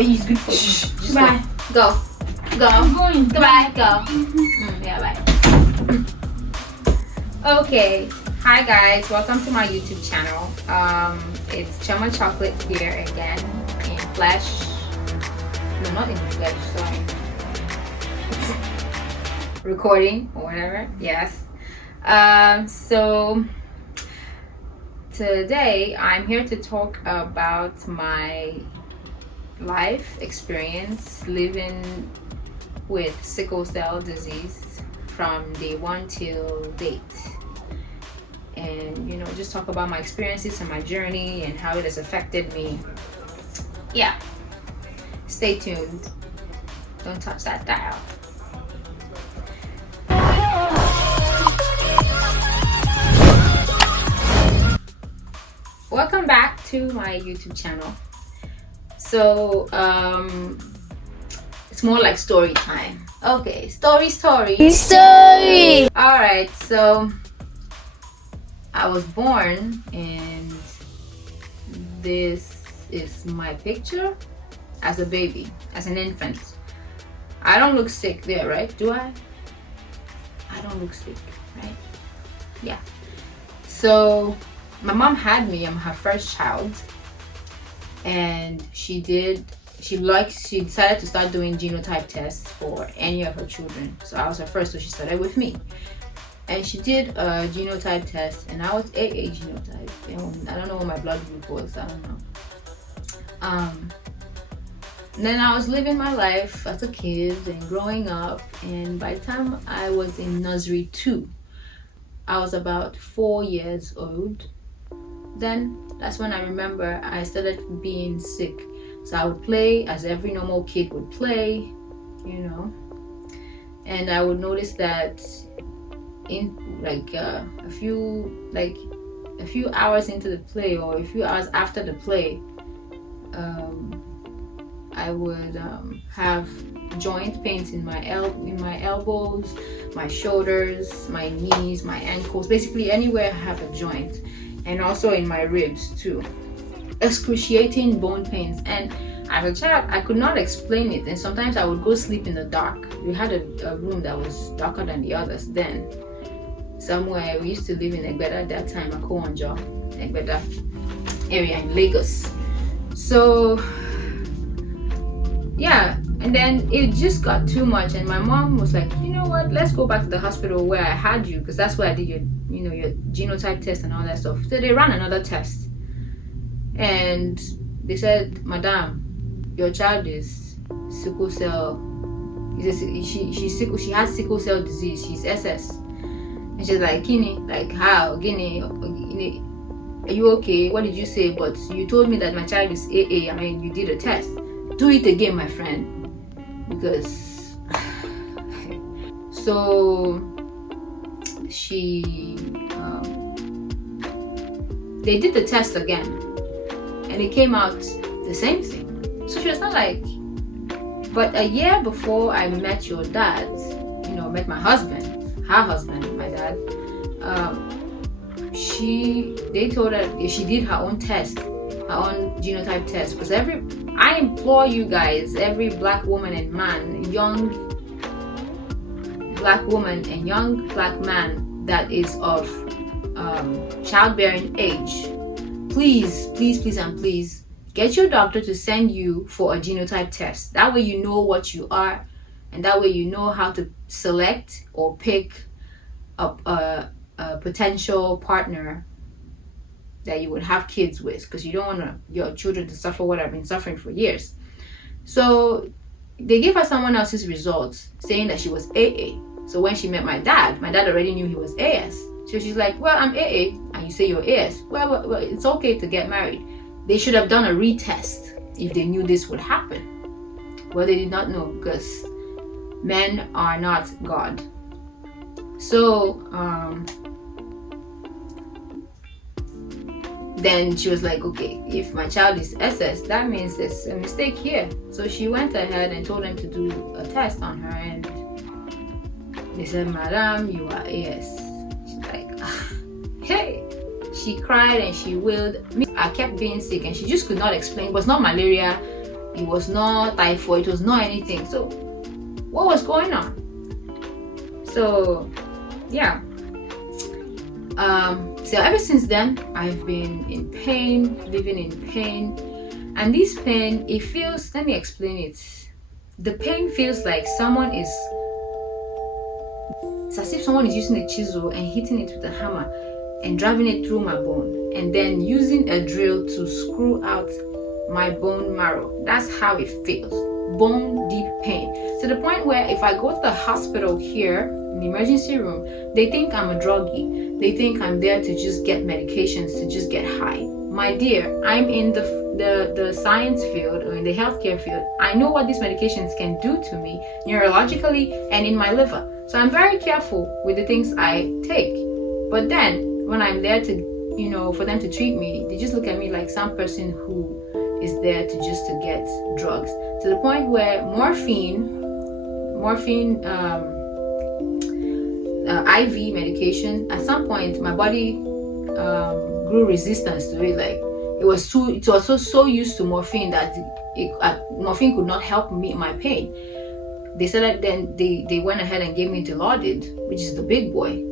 for you is good for you. Just Bye. Go. Go. I'm going. Goodbye. Go. Yeah, bye. Okay. Hi guys, welcome to my YouTube channel. It's Chama Chocolate here again in flesh. No, not in flesh, sorry. Recording or whatever. Yes. So today I'm here to talk about my life experience living with sickle cell disease from day one till date, and just talk about my experiences and my journey and how it has affected me. Yeah, stay tuned, don't touch that dial. Welcome back to my YouTube channel. So it's more like story time. Okay, story. All right, so I was born, and this is my picture as a baby, as an infant. I don't look sick there, right? Do I? I don't look sick, right? Yeah. So my mom had me. I'm her first child, and she decided to start doing genotype tests for any of her children. So I was her first, so she started with me. And she did a genotype test, and I was AA genotype. And I don't know what my blood group was, I don't know. And then I was living my life as a kid and growing up, and by the time I was in nursery 2, I was about 4 years old. Then that's when I remember I started being sick. So I would play as every normal kid would play, and I would notice that in a few hours into the play, or a few hours after the play, I would have joint pains in my elbows, my shoulders, my knees, my ankles, basically anywhere I have a joint, and also in my ribs too. Excruciating bone pains. And as a child, I could not explain it, and sometimes I would go sleep in the dark. We had a room that was darker than the others then. Somewhere, we used to live in Egbeda at that time, Akowonjo, Egbeda area in Lagos. So yeah, and then it just got too much, and my mom was like, you know what, let's go back to the hospital where I had you, because that's where I did your genotype test and all that stuff. So they ran another test, and they said, Madam, your child is sickle cell. She has sickle cell disease. She's SS. And she's like, Guinea, like how? Guinea, are you okay? What did you say? But you told me that my child is AA. I mean, you did a test. Do it again, my friend. Because so they did the test again, and it came out the same thing. So she was not like, but a year before I met your dad, met my husband, her husband, my dad, they told her she did her own test, her own genotype test. Because I implore you guys, every black woman and man, young black woman and young black man that is of childbearing age, please get your doctor to send you for a genotype test. That way you know what you are, and that way you know how to select or pick up a potential partner that you would have kids with, because you don't want your children to suffer what I've been suffering for years. So they gave her someone else's results saying that she was AA. So when she met my dad already knew he was AS. So she's like, well, I'm AA, and you say you're AS. Well, it's okay to get married. They should have done a retest if they knew this would happen. Well, they did not know, because men are not God. So then she was like, okay, if my child is SS, that means there's a mistake here. So she went ahead and told them to do a test on her, and they said, Madam, you are AS. She's like, hey. She cried and she wailed. I kept being sick, and she just could not explain. It was not malaria. It was not typhoid, it was not anything. So what was going on? So yeah. So ever since then, I've been in pain, living in pain. And this pain, it feels, let me explain it. The pain feels like it's as if someone is using a chisel and hitting it with a hammer and driving it through my bone, and then using a drill to screw out my bone marrow. That's how it feels. Bone deep pain. To the point where if I go to the hospital here, in the emergency room, they think I'm a druggie. They think I'm there to just get medications, to just get high. My dear, I'm in the science field or in the healthcare field. I know what these medications can do to me neurologically and in my liver. So I'm very careful with the things I take. But then when I'm there to, for them to treat me, they just look at me like some person who is there to get drugs. To the point where morphine IV medication, at some point my body grew resistance to it. Like it was so used to morphine that morphine could not help me in my pain. They said that then they went ahead and gave me Dilaudid, which is the big boy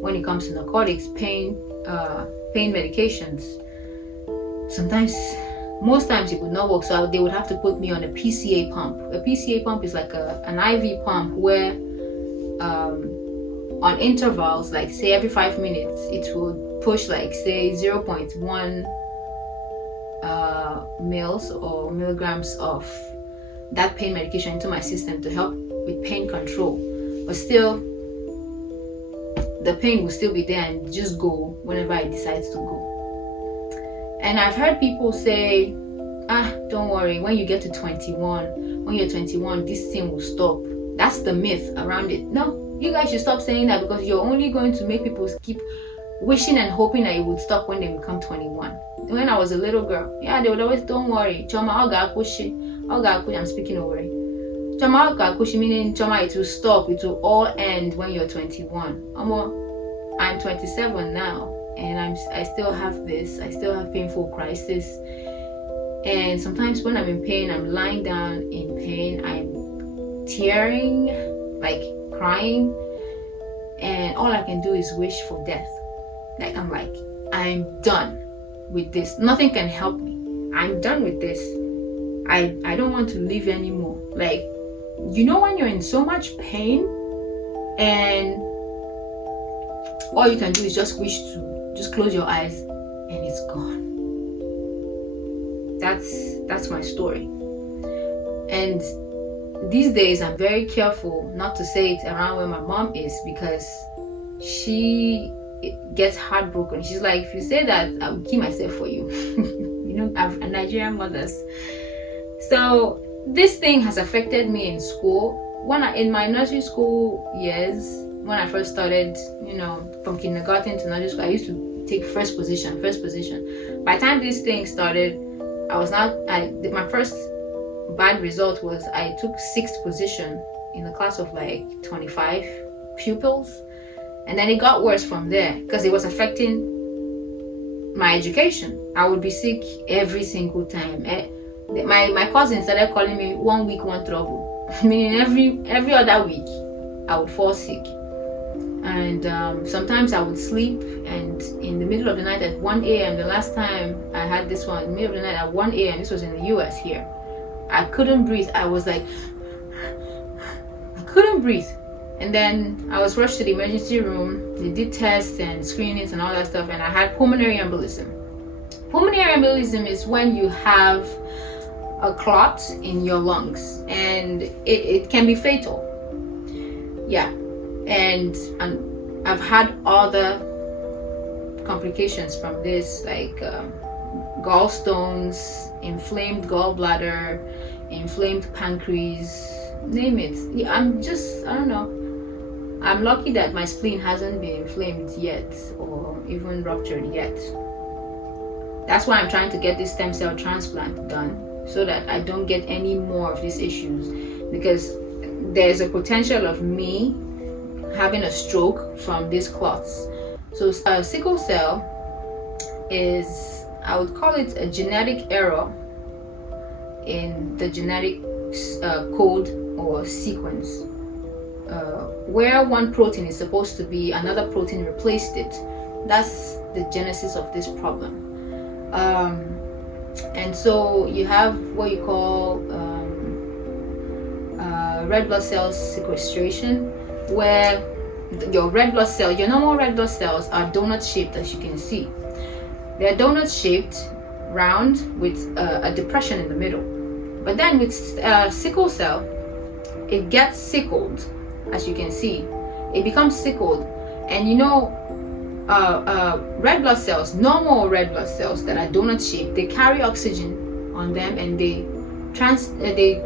when it comes to narcotics, pain medications. Most times it would not work, so they would have to put me on a PCA pump. A PCA pump is like an IV pump where on intervals, like say every 5 minutes, it will push like say 0.1 mils or milligrams of that pain medication into my system to help with pain control. But still, the pain will still be there and just go whenever I decide to go. And I've heard people say, don't worry, when you get to 21, when you're 21, this thing will stop. That's the myth around it. No, you guys should stop saying that, because you're only going to make people keep wishing and hoping that it would stop when they become 21. When I was a little girl, they would always, don't worry, Choma, I'm speaking over it. Choma, meaning Choma, it will stop, it will all end when you're 21. I'm 27 now, and I still have painful crisis. And sometimes when I'm in pain, I'm lying down in pain, I'm tearing, like crying, and all I can do is wish for death. I'm done with this. Nothing can help me. I'm done with this. I don't want to live anymore. Like, when you're in so much pain and all you can do is just wish to just close your eyes and it's gone. That's my story. And these days I'm very careful not to say it around where my mom is, because she gets heartbroken. She's like, if you say that, I will kill myself for you. I've Nigerian mothers. So this thing has affected me in school. In my nursery school years, when I first started, from kindergarten to nursery school, I used to take first position. By the time this thing started, my first bad result was I took 6th position in a class of like 25 pupils. And then it got worse from there, because it was affecting my education. I would be sick every single time. My cousin started calling me 1 week, 1 trouble. Meaning every other week I would fall sick. And sometimes I would sleep, and in the middle of the night at 1 a.m. the last time I had this one, in the middle of the night at 1 a.m. this was in the US here, I couldn't breathe. I was like, I couldn't breathe. And then I was rushed to the emergency room. They did tests and screenings and all that stuff, and I had pulmonary embolism. Pulmonary embolism is when you have a clot in your lungs, and it can be fatal. Yeah. And I've had other complications from this, like gallstones, inflamed gallbladder, inflamed pancreas, name it. Yeah, I don't know. I'm lucky that my spleen hasn't been inflamed yet or even ruptured yet. That's why I'm trying to get this stem cell transplant done, so that I don't get any more of these issues, because there's a potential of me having a stroke from these clots. So sickle cell is, I would call it a genetic error in the genetic code or sequence. Where one protein is supposed to be, another protein replaced it. That's the genesis of this problem. And so you have what you call red blood cell sequestration, where your normal red blood cells are donut shaped, as you can see. They're donut shaped, round, with a depression in the middle. But then with sickle cell, it gets sickled, as you can see. It becomes sickled, and red blood cells, normal red blood cells that are donut shaped, they carry oxygen on them, and they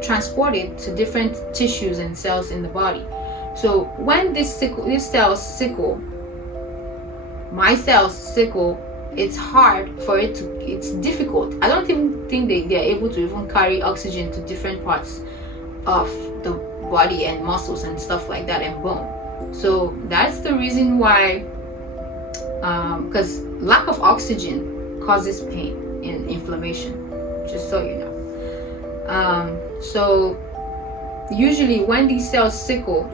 transport it to different tissues and cells in the body. So when these cells sickle, my cells sickle, it's hard for it to, it's difficult. I don't even think they are able to even carry oxygen to different parts of the body and muscles and stuff like that, and bone. So that's the reason why, because lack of oxygen causes pain and inflammation, just so you know. So usually when these cells sickle,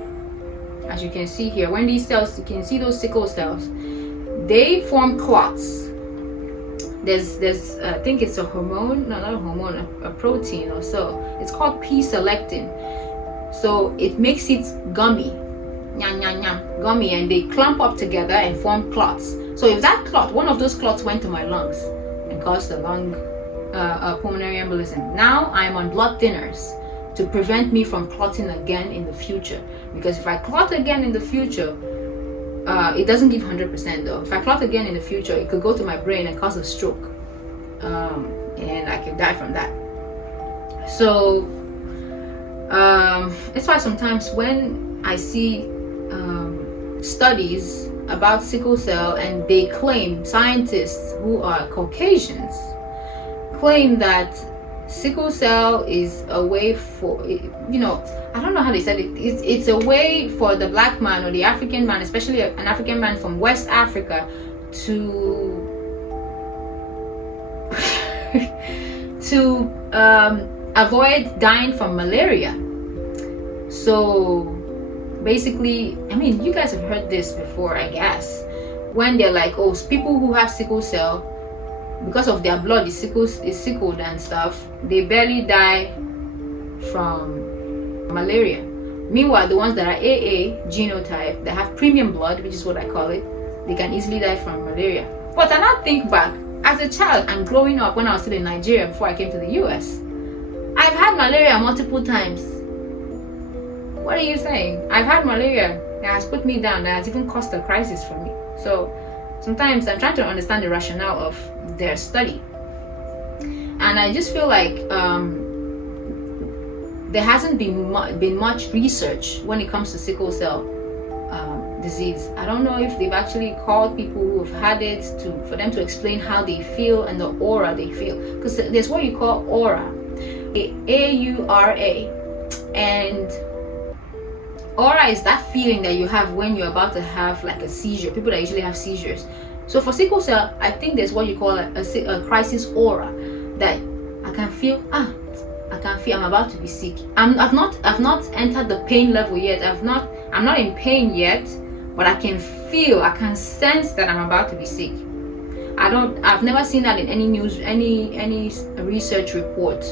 as you can see here, when these cells, you can see those sickle cells, they form clots. There's I think it's a hormone, no, not a hormone, a protein or so. It's called p-selectin. So it makes it gummy, gummy, and they clump up together and form clots. So if that clot, one of those clots went to my lungs and caused a lung pulmonary embolism, now I'm on blood thinners to prevent me from clotting again in the future. Because if I clot again in the future, it doesn't give 100% though. If I clot again in the future, it could go to my brain and cause a stroke, and I could die from that. So that's why sometimes when I see studies about sickle cell, and they claim, scientists who are Caucasians claim that sickle cell is a way for, I don't know how they said it. It's a way for the black man or the African man, especially an African man from West Africa, to avoid dying from malaria. So basically, I mean, you guys have heard this before, I guess, when they're like, oh, people who have sickle cell, because of their blood is sickled and stuff, they barely die from malaria. Meanwhile, the ones that are AA genotype, that have premium blood, which is what I call it, they can easily die from malaria. But I now think back, as a child and growing up when I was still in Nigeria before I came to the US, I've had malaria multiple times. What are you saying? I've had malaria that has put me down, that has even caused a crisis for me. So sometimes I'm trying to understand the rationale of their study, and I just feel like there hasn't been much research when it comes to sickle cell disease. I don't know if they've actually called people who have had it for them to explain how they feel and the aura they feel, because there's what you call aura, A-U-R-A, and aura is that feeling that you have when you're about to have like a seizure. People that usually have seizures. So for sickle cell, I think there's what you call a crisis aura, that I can feel I'm about to be sick. I've not entered the pain level yet. I'm not in pain yet, but I can sense that I'm about to be sick. I've never seen that in any news, any research report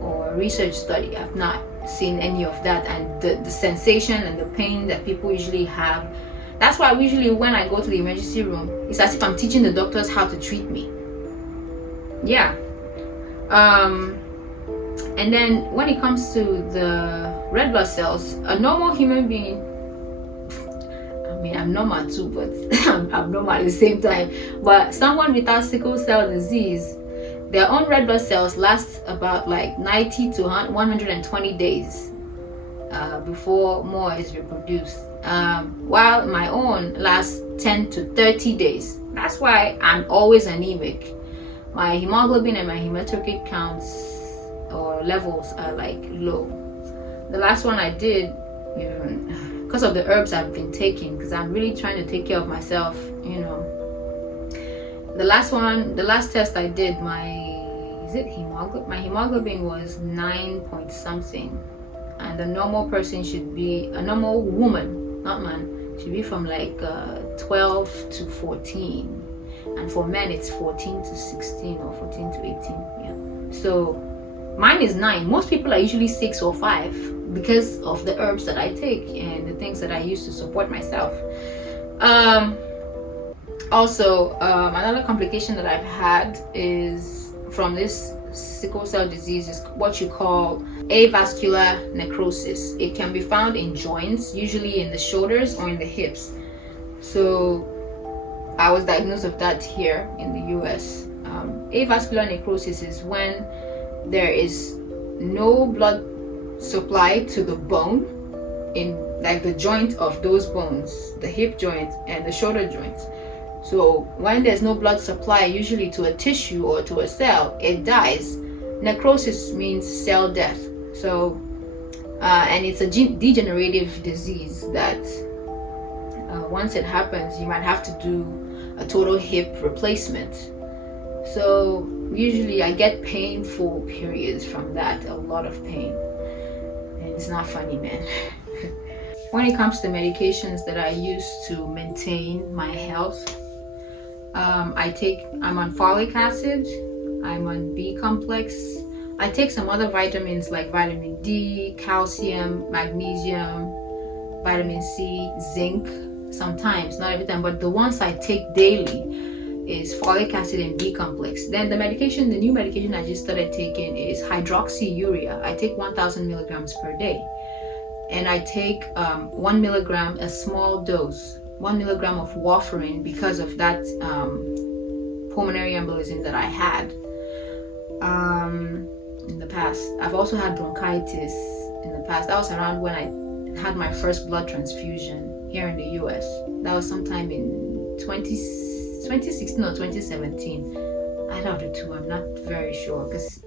or research study. I've not seen any of that, and the sensation and the pain that people usually have. That's why usually when I go to the emergency room, it's as if I'm teaching the doctors how to treat me. Yeah. And then when it comes to the red blood cells, a normal human being, I mean, I'm normal too, but I'm abnormal at the same time. But someone without sickle cell disease, their own red blood cells last about like 90 to 120 days before more is reproduced, while my own lasts 10 to 30 days. That's why I'm always anemic. My hemoglobin and my hematocrit counts or levels are like low. The last one I did, because of the herbs I've been taking, because I'm really trying to take care of myself, The last test I did, my is it hemoglobin? My hemoglobin was 9 point something, and a normal person should be, a normal woman, not man, should be from like 12 to 14, and for men it's 14 to 16 or 14 to 18. Yeah, so mine is 9. Most people are usually 6 or 5 because of the herbs that I take and the things that I use to support myself. Also, another complication that I've had is from this sickle cell disease is what you call avascular necrosis. It can be found in joints, usually in the shoulders or in the hips. So I was diagnosed with that here in the US. Avascular necrosis is when there is no blood supply to the bone, in like the joint of those bones, the hip joint and the shoulder joints. So when there's no blood supply, usually to a tissue or to a cell, it dies. Necrosis means cell death. So and it's a degenerative disease that once it happens, you might have to do a total hip replacement. So usually I get painful periods from that, a lot of pain, and it's not funny, man. When it comes to medications that I use to maintain my health, I'm on folic acid, I'm on B complex. I take some other vitamins like vitamin D, calcium, magnesium, vitamin C, zinc, sometimes, not every time, but the ones I take daily is folic acid and B complex. Then the new medication I just started taking is hydroxyurea. I take 1,000 milligrams per day. And I take 1 milligram, a small dose, 1 milligram of warfarin because of that pulmonary embolism that I had in the past. I've also had bronchitis in the past. That was around when I had my first blood transfusion here in the US. That was sometime in 2016 or 2017. I don't know the two, I'm not very sure, because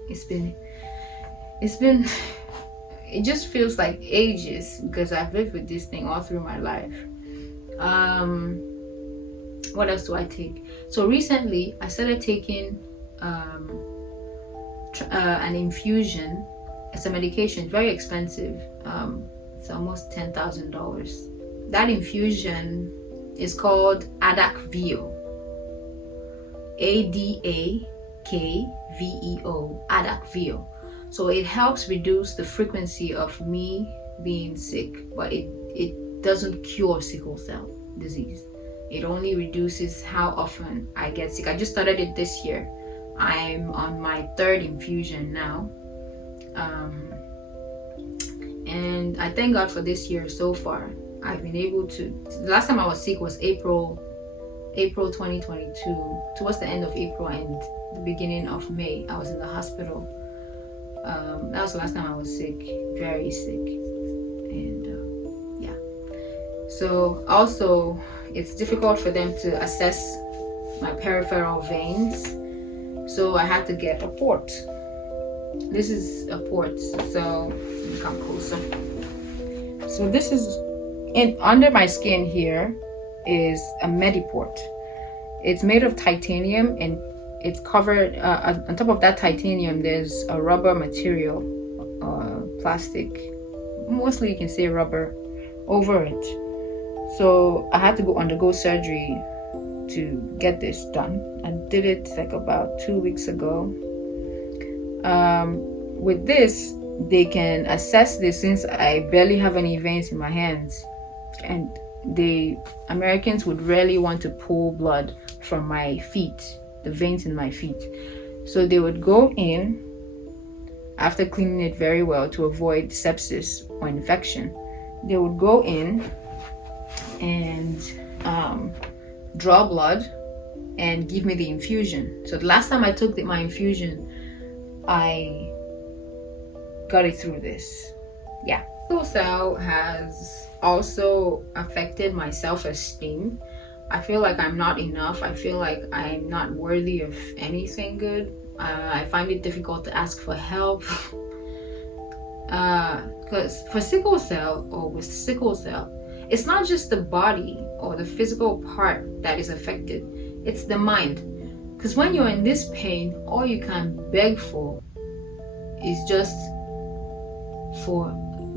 it just feels like ages, because I've lived with this thing all through my life. What else do I take? So recently I started taking an infusion. It's a medication, very expensive. It's almost $10,000. That infusion is called Adakveo. Adakveo, Adakveo. So it helps reduce the frequency of me being sick, but it doesn't cure sickle cell disease. It only reduces how often I get sick. I just started it this year. I'm on my 3rd infusion now. And I thank God for this year so far. I've been able to, the last time I was sick was April 2022, towards the end of April and the beginning of May. I was in the hospital. That was the last time I was sick, very sick. And yeah. So also, it's difficult for them to assess my peripheral veins. So I had to get a port. This is a port, so let me come closer. So this is, under my skin here is a Mediport. It's made of titanium and it's covered, on top of that titanium, there's a rubber material, plastic, mostly you can say rubber, over it. So I had to undergo surgery to get this done. I did it like about 2 weeks ago. With this, they can assess this since I barely have any veins in my hands, and the Americans would rarely want to pull blood from my feet, the veins in my feet. So they would go in after cleaning it very well to avoid sepsis or infection. They would go in and draw blood and give me the infusion. So the last time I took my infusion, I got it through this. Yeah. Sickle cell has also affected my self-esteem. I feel like I'm not enough. I feel like I'm not worthy of anything good. I find it difficult to ask for help. Because for sickle cell, or with sickle cell, it's not just the body or the physical part that is affected. It's the mind. Because when you're in this pain, all you can beg for is just for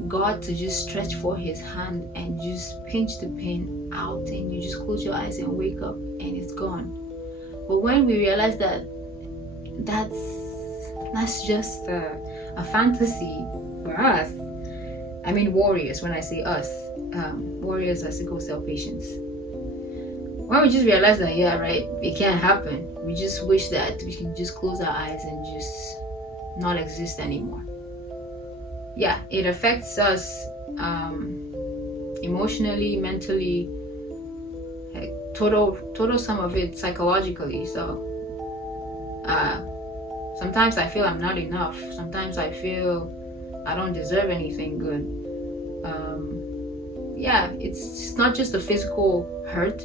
God to just stretch for his hand and just pinch the pain out, and you just close your eyes and wake up and it's gone. But when we realize that that's just a fantasy for us, I mean warriors, when I say us, warriors are sickle cell patients. When we just realize that, yeah, right, it can't happen, we just wish that we can just close our eyes and just not exist anymore. Yeah, it affects us emotionally, mentally, like, total some of it psychologically. So sometimes I feel I'm not enough. Sometimes I feel I don't deserve anything good. Yeah, it's not just a physical hurt,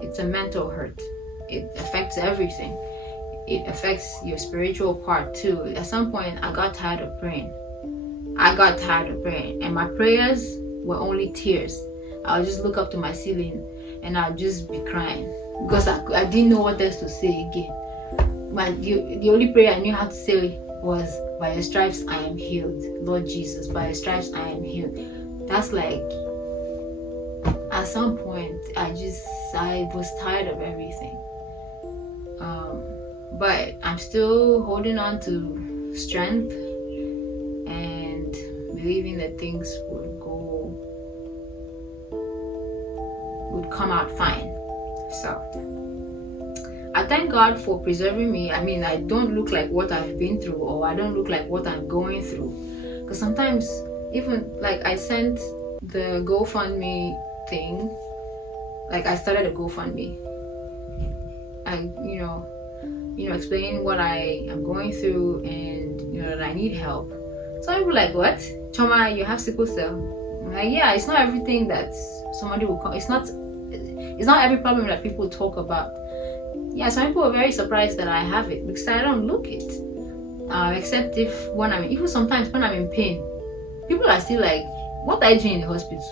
it's a mental hurt. It affects everything. It affects your spiritual part too. At some point, I got tired of praying. And my prayers were only tears. I would just look up to my ceiling and I'd just be crying because I didn't know what else to say again. The only prayer I knew how to say was, by your stripes I am healed. Lord Jesus, by your stripes I am healed. That's like, at some point I was tired of everything. But I'm still holding on to strength and believing that things would come out fine. So I thank God for preserving me. I mean, I don't look like what I've been through, or I don't look like what I'm going through. Because sometimes, even like I sent the GoFundMe thing, like I started a GoFundMe. Explaining what I am going through and that I need help. Some people are like, what? Choma, you have sickle cell? I'm like, yeah, it's not everything that somebody will come. It's not every problem that people talk about. Yeah, some people are very surprised that I have it because I don't look it. Except even sometimes when I'm in pain, people are still like, what are you doing in the hospital?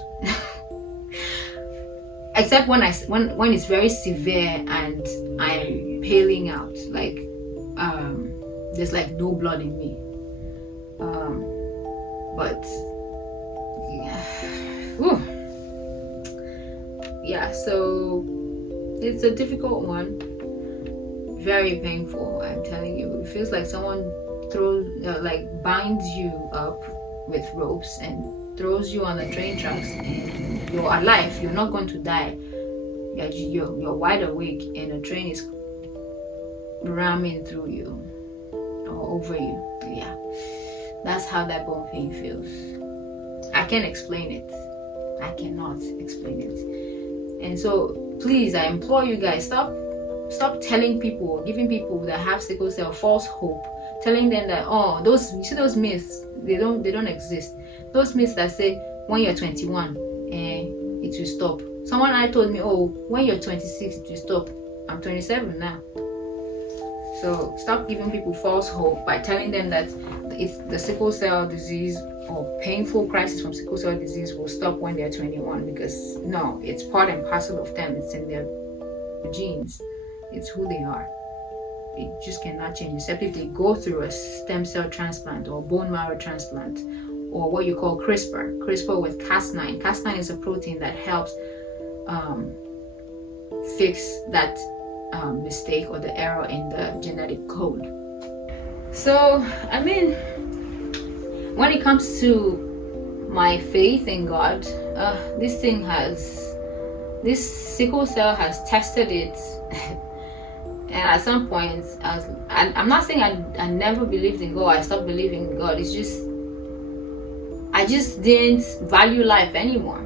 Except when it's very severe and I'm paling out, like there's like no blood in me. But yeah, so it's a difficult one, very painful. I'm telling you, it feels like someone binds you up with ropes and throws you on the train tracks, and you're alive. You're not going to die. You're wide awake, and a train is ramming through you or over you. Yeah, that's how that bone pain feels. I can't explain it. I cannot explain it. And so, please, I implore you guys, stop telling people, giving people that have sickle cell false hope, telling them that those myths, they don't exist. Those myths that say when you're 21 it will stop. Someone told me, when you're 26 it will stop. I'm 27 now. So stop giving people false hope by telling them that it's the sickle cell disease or painful crisis from sickle cell disease will stop when they're 21, because no, it's part and parcel of them. It's in their genes. It's who they are. It just cannot change, except if they go through a stem cell transplant or bone marrow transplant, or what you call CRISPR with Cas9. Cas9 is a protein that helps fix that mistake or the error in the genetic code. So, I mean, when it comes to my faith in God, this sickle cell has tested it. And at some point, I'm not saying I never believed in God. I stopped believing in God. It's just, I just didn't value life anymore.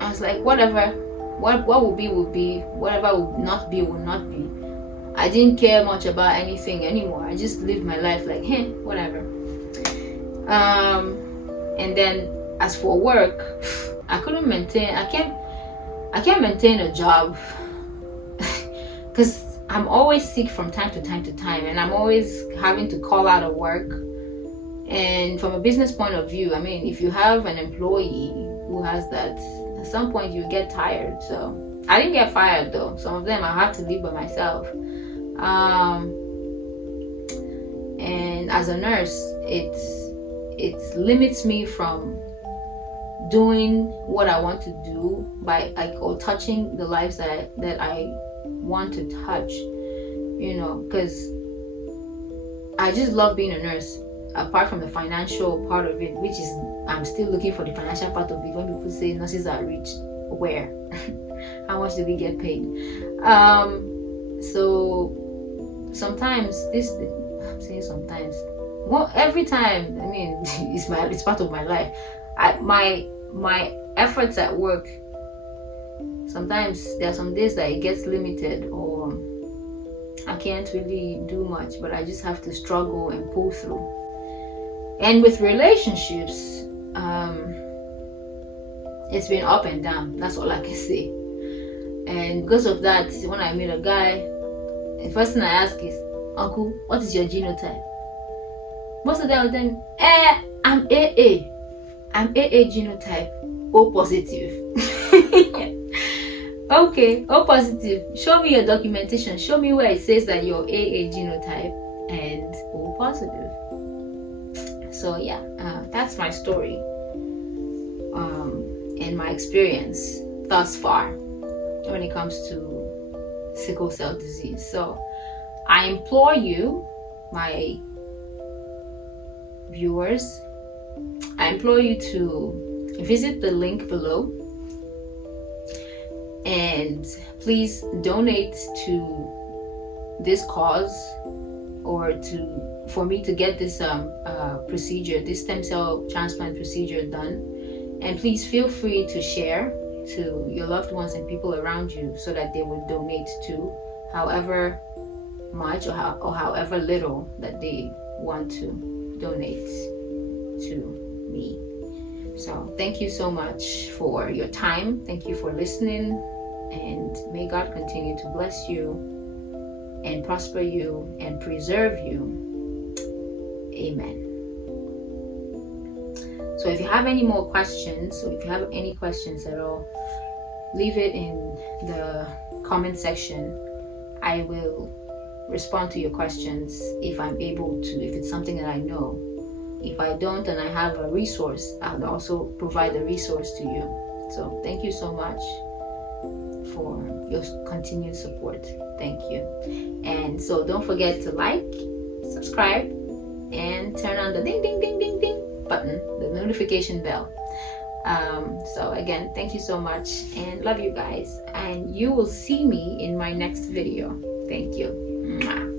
I was like, whatever, what will be will be, whatever will not be will not be. I didn't care much about anything anymore. I just lived my life like, hey, whatever. And then as for work, I can't maintain a job because I'm always sick from time to time, and I'm always having to call out of work. And from a business point of view, I mean, if you have an employee who has that, at some point you get tired. So I didn't get fired though. Some of them I had to leave by myself. And as a nurse, it limits me from doing what I want to do by or touching the lives that I want to touch, because I just love being a nurse. Apart from the financial part of it, which is, I'm still looking for the financial part of it. When people say nurses are rich, where? How much do we get paid? So sometimes I'm saying sometimes, well, every time, I mean, it's part of my life. My efforts at work, sometimes there are some days that it gets limited, or I can't really do much, but I just have to struggle and pull through. And with relationships, it's been up and down. That's all I can say. And because of that, when I meet a guy, the first thing I ask is, "Uncle, what is your genotype?" Most of them, I'm AA. I'm AA genotype, O positive. Okay, O positive. Show me your documentation. Show me where it says that you're AA genotype and O positive. So yeah, that's my story and my experience thus far when it comes to sickle cell disease. So I implore you, my viewers, I implore you to visit the link below and please donate to this cause, or for me to get this procedure, this stem cell transplant procedure done. And please feel free to share to your loved ones and people around you so that they would donate to however much or however little that they want to donate to me. So thank you so much for your time. Thank you for listening, and may God continue to bless you and prosper you and preserve you. Amen. So if you have any more questions, or if you have any questions at all, leave it in the comment section. I will respond to your questions if I'm able to, if it's something that I know. If I don't and I have a resource, I'll also provide a resource to you. So thank you so much for your continued support. Thank you. And so don't forget to like, subscribe, and turn on the ding ding ding ding ding button, the notification bell. So again, thank you so much and love you guys, and you will see me in my next video. Thank you. Mwah.